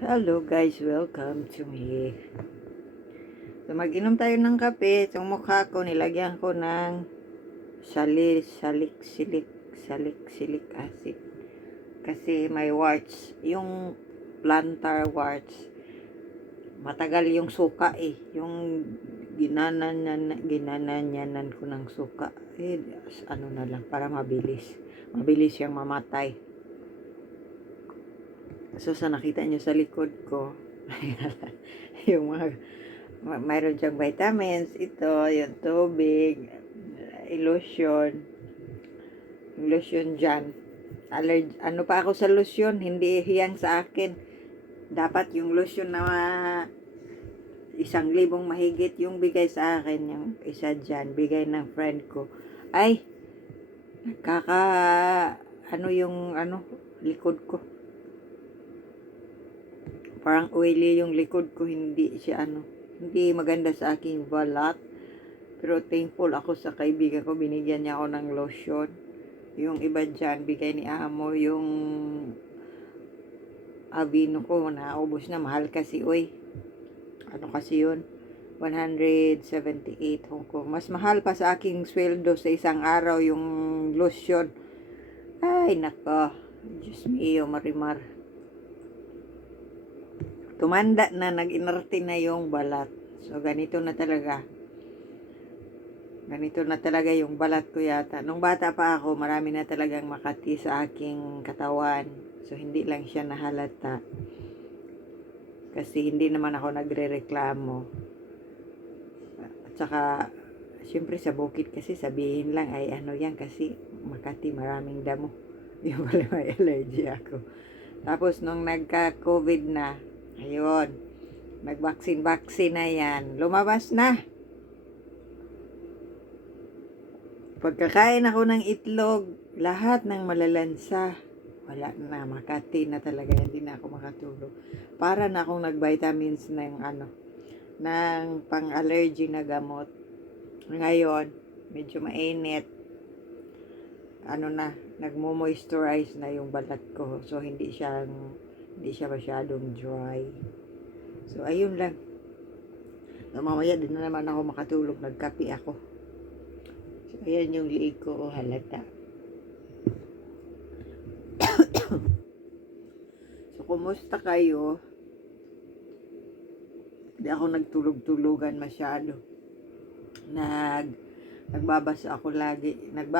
Hello guys, welcome to me. So mag-inom tayo ng kape. Itong mukha ko, nilagyan ko ng sali, salik, silik, salik, silik acid. Kasi may warts. Yung plantar warts. Matagal yung suka eh. Yung ginananyan, ginananyanan ko ng suka. Eh, ano na lang, para mabilis. Mabilis siyang mamatay. So, sa nakita nyo sa likod ko, yung mga, ma- mayroon diyang vitamins, ito, yung tubig, lotion, lotion dyan. Allerg- ano pa ako sa lotion, hindi hiyang sa akin. Dapat yung lotion na isang libong mahigit yung bigay sa akin, yung isa dyan, bigay ng friend ko. Ay, kaka, ano yung, ano, likod ko parang oily yung likod ko, hindi siya ano, hindi maganda sa aking balat. Pero thankful ako sa kaibigan ko, binigyan niya ako ng lotion. Yung iba dyan, bigay ni Amo, yung Avino ko, naubos na, mahal kasi, oy. Ano kasi yun? 178 Hong Kong. Mas mahal pa sa aking sweldo sa isang araw yung lotion. Ay, nako. Diyos mio, marimar tumanda na, nag-inarte na yung balat. So, ganito na talaga. Ganito na talaga yung balat ko yata. Nung bata pa ako, marami na talagang makati sa aking katawan. So, hindi lang siya nahalata. Kasi hindi naman ako nagre-reklamo. At saka, syempre sa bukid kasi sabihin lang ay ano yan kasi Makati maraming damo. Yung pala may allergy ako. Tapos nung nagka-COVID na, Ayun. Mag-vaccine-vaccine na yan. Lumabas na. Pagkakain ako ng itlog, lahat ng malalansa, wala na, makati na talaga, hindi na ako makatulog. Para na akong nag-vitamins ng ano, ng pang-allergy na gamot. Ngayon, medyo mainit. Ano na, nagmo-moisturize na yung balat ko. So, hindi siya hindi siya masyadong dry. So, ayun lang. So, mamaya din na naman ako makatulog. Nagkapi ako. So, ayan yung liig ko. Oh, halata. so, kumusta kayo? Hindi ako nagtulog-tulugan masyado. Nag, nagbabasa ako lagi. Nagbabasa